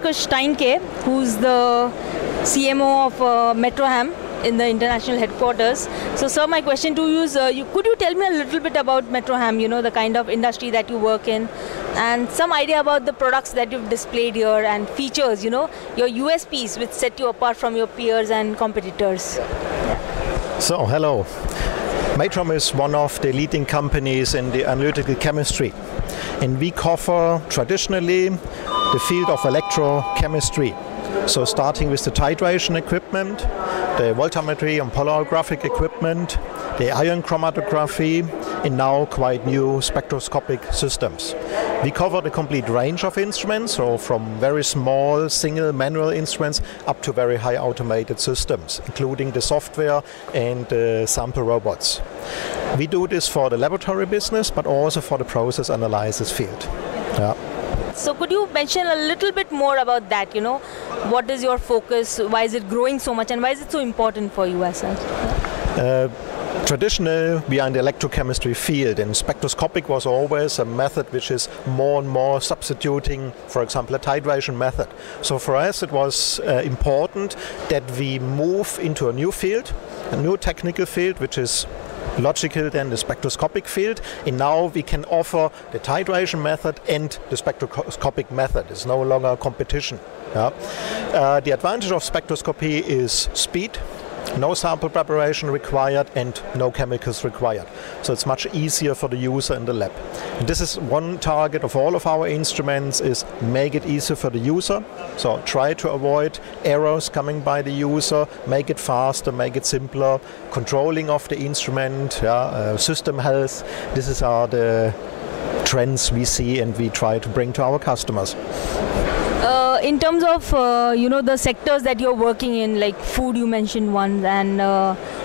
Markus Steinke, who's the CMO of Metroham in the international headquarters. So sir, my question to you is, could you tell me a little bit about Metroham, the kind of industry that you work in, and some idea about the products that you've displayed here and features, your USPs which set you apart from your peers and competitors. So, hello. Metroham is one of the leading companies in the analytical chemistry, and we cover traditionally the field of electrochemistry. So starting with the titration equipment, the voltammetry and polarographic equipment, the ion chromatography, and now quite new spectroscopic systems. We cover the complete range of instruments, so from very small single manual instruments up to very high automated systems, including the software and the sample robots. We do this for the laboratory business, but also for the process analysis field. Yeah. So could you mention a little bit more about that, what is your focus, why is it growing so much, and why is it so important for you as such? Traditionally, we are in the electrochemistry field, and spectroscopic was always a method which is more and more substituting, for example, a titration method. So for us it was important that we move into a new field, a new technical field, which is logical than the spectroscopic field, and now we can offer the titration method and the spectroscopic method. It's no longer a competition. Yeah. The advantage of spectroscopy is speed. No sample preparation required and no chemicals required. So it's much easier for the user in the lab. And this is one target of all of our instruments, is make it easier for the user. So try to avoid errors coming by the user, make it faster, make it simpler, controlling of the instrument, system health. These are the trends we see and we try to bring to our customers. In terms of the sectors that you're working in, like food, you mentioned one, and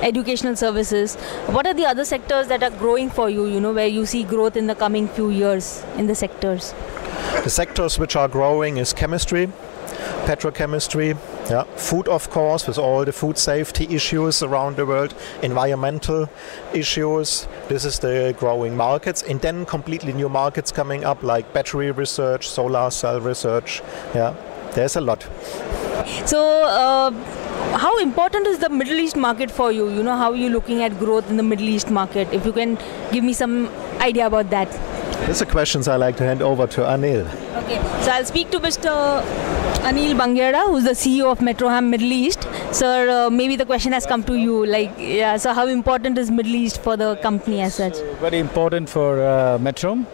educational services, what are the other sectors that are growing for you, where you see growth in the coming few years in the sectors? The sectors which are growing is chemistry, petrochemistry, food of course, with all the food safety issues around the world, environmental issues. This is the growing markets, and then completely new markets coming up like battery research, solar cell research. There's a lot. So how important is the Middle East market for you? How are you looking at growth in the Middle East market? If you can give me some idea about that. These are questions I like to hand over to Anil. Okay, so I'll speak to Mr. Anil Bangiera, who's the CEO of Metroham Middle East. Sir, maybe the question has come to you. So how important is Middle East for the company as such? Very important for Metroham.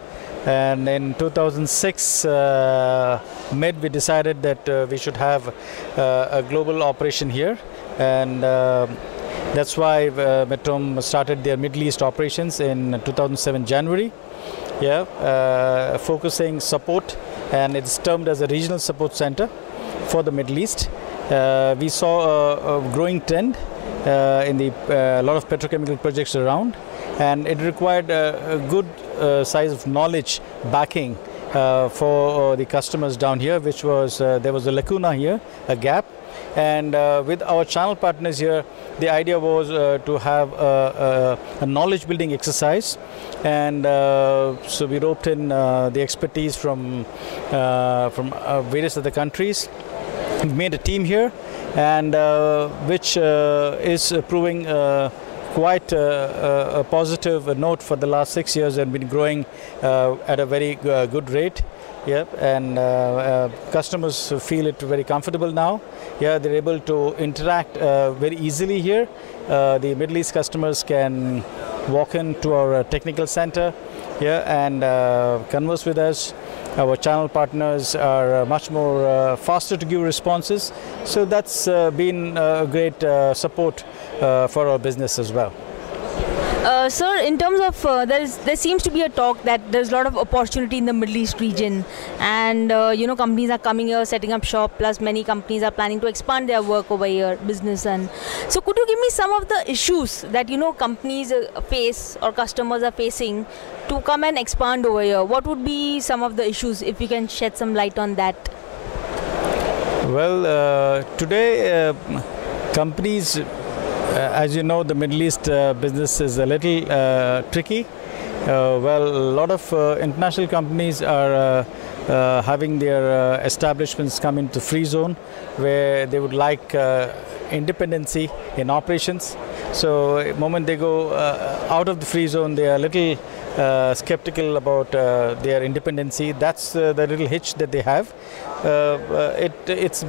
And in 2006 mid, we decided that we should have a global operation here, and that's why Metroham started their Middle East operations in 2007 January. Focusing support, and it's termed as a regional support center for the Middle East. We saw a growing trend in a lot of petrochemical projects around, and it required a good size of knowledge backing for the customers down here, which was there was a lacuna here, a gap. And with our channel partners here, the idea was to have a knowledge building exercise, and so we roped in the expertise from various other countries. We've made a team here, and which is proving quite a positive note for the last 6 years, and been growing at a very good rate. And customers feel it very comfortable now. They're able to interact very easily here. The Middle East customers can walk into our technical center and converse with us. Our channel partners are much more faster to give responses. So that's been a great support for our business as well. Sir, in terms of there seems to be a talk that there's a lot of opportunity in the Middle East region, and companies are coming here, setting up shop, plus many companies are planning to expand their work over here, business. And so could you give me some of the issues that companies face or customers are facing to come and expand over here? What would be some of the issues, if you can shed some light on that? Well, today companies, as you know, the Middle East business is a little tricky. Well, a lot of international companies are having their establishments come into free zone, where they would like independency in operations. So the moment they go out of the free zone, they are a little skeptical about their independency. That's the little hitch that they have. It's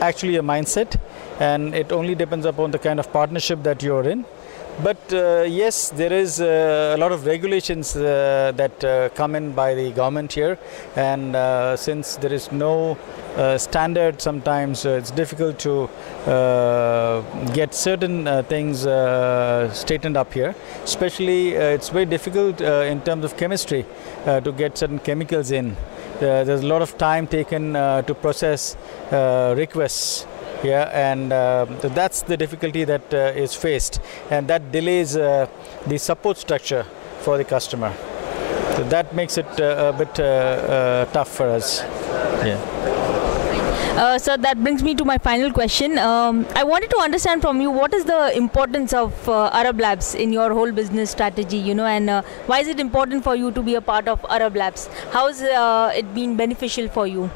actually a mindset, and it only depends upon the kind of partnership that you're in. But yes, there is a lot of regulations that come in by the government here, and since there is no standard, sometimes it's difficult to get certain things straightened up here. Especially, it's very difficult in terms of chemistry to get certain chemicals in. There's a lot of time taken to process requests. Yeah, and that's the difficulty that is faced, and that delays the support structure for the customer. So that makes it a bit tough for us. Yeah. So that brings me to my final question. I wanted to understand from you, what is the importance of Arab Labs in your whole business strategy, you know, and why is it important for you to be a part of Arab Labs? How has it been beneficial for you?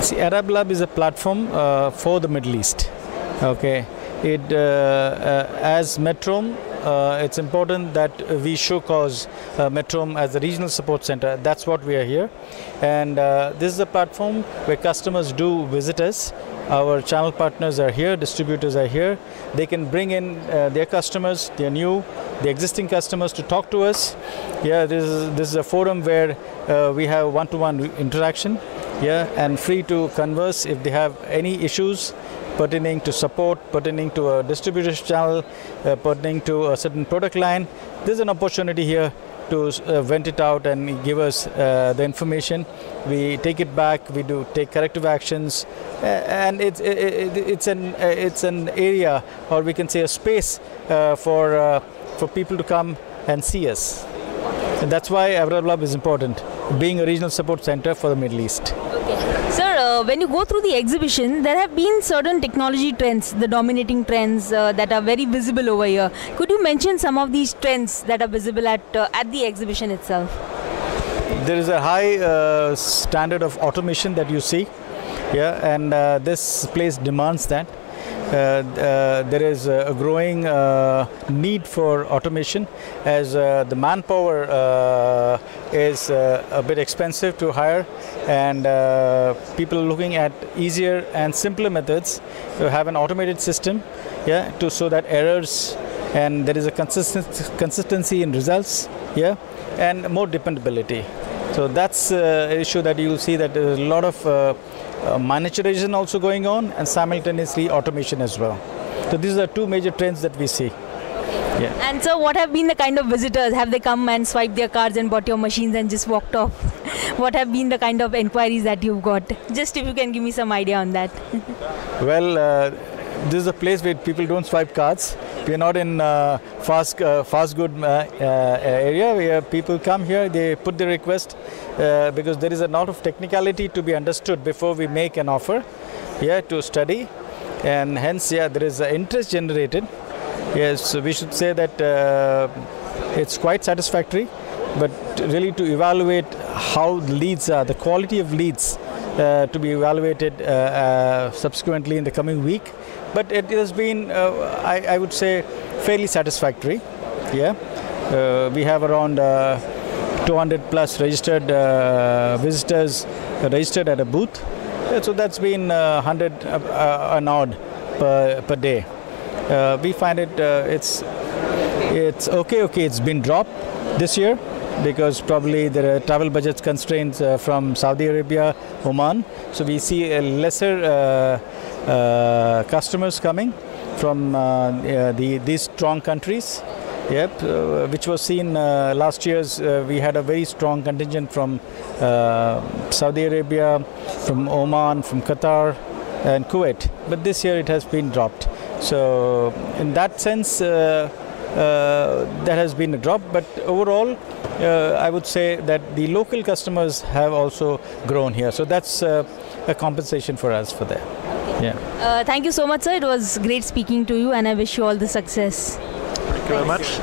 See, Arab Lab is a platform for the Middle East. Okay, as Metrom, it's important that we showcase Metrom as a regional support center. That's what we are here, and this is a platform where customers do visit us. Our channel partners are here, distributors are here. They can bring in their customers, their new, the existing customers to talk to us. Yeah, this is a forum where we have one-to-one interaction. Yeah, and free to converse if they have any issues pertaining to support, pertaining to a distribution channel, pertaining to a certain product line. There's an opportunity here to vent it out and give us the information. We take it back, we do take corrective actions, and it's an area, or we can say a space for people to come and see us. And that's why Arab Lab is important, being a regional support center for the Middle East. Okay. Sir, when you go through the exhibition, there have been certain technology trends, the dominating trends that are very visible over here. Could you mention some of these trends that are visible at the exhibition itself? There is a high standard of automation that you see, yeah, and this place demands that. There is a growing need for automation, as the manpower is a bit expensive to hire, and people are looking at easier and simpler methods to have an automated system, yeah, so that errors, and there is a consistency in results, yeah, and more dependability. So that's an issue that you will see, that there is a lot of miniaturization also going on, and simultaneously automation as well. So these are two major trends that we see. Yeah. And so what have been the kind of visitors? Have they come and swiped their cards and bought your machines and just walked off? What have been the kind of inquiries that you've got? Just if you can give me some idea on that. Well, this is a place where people don't swipe cards. We are not in fast good area where people come here, they put the request because there is a lot of technicality to be understood before we make an offer, yeah, to study, and hence, yeah, there is interest generated. Yes, so we should say that it's quite satisfactory, but really to evaluate how the leads are, the quality of leads to be evaluated subsequently in the coming week. But it has been, I would say, fairly satisfactory. Yeah, we have around 200 plus registered visitors registered at a booth. So that's been 100 and odd per day. We find it it's okay. It's been dropped this year because probably there are travel budget constraints from Saudi Arabia, Oman. So we see a lesser customers coming from these strong countries. Yep, which was seen last year's. We had a very strong contingent from Saudi Arabia, from Oman, from Qatar, and Kuwait. But this year it has been dropped. So in that sense, there has been a drop. But overall, I would say that the local customers have also grown here. So that's a compensation for us for that. Yeah. Thank you so much, sir. It was great speaking to you, and I wish you all the success. Thank you very much.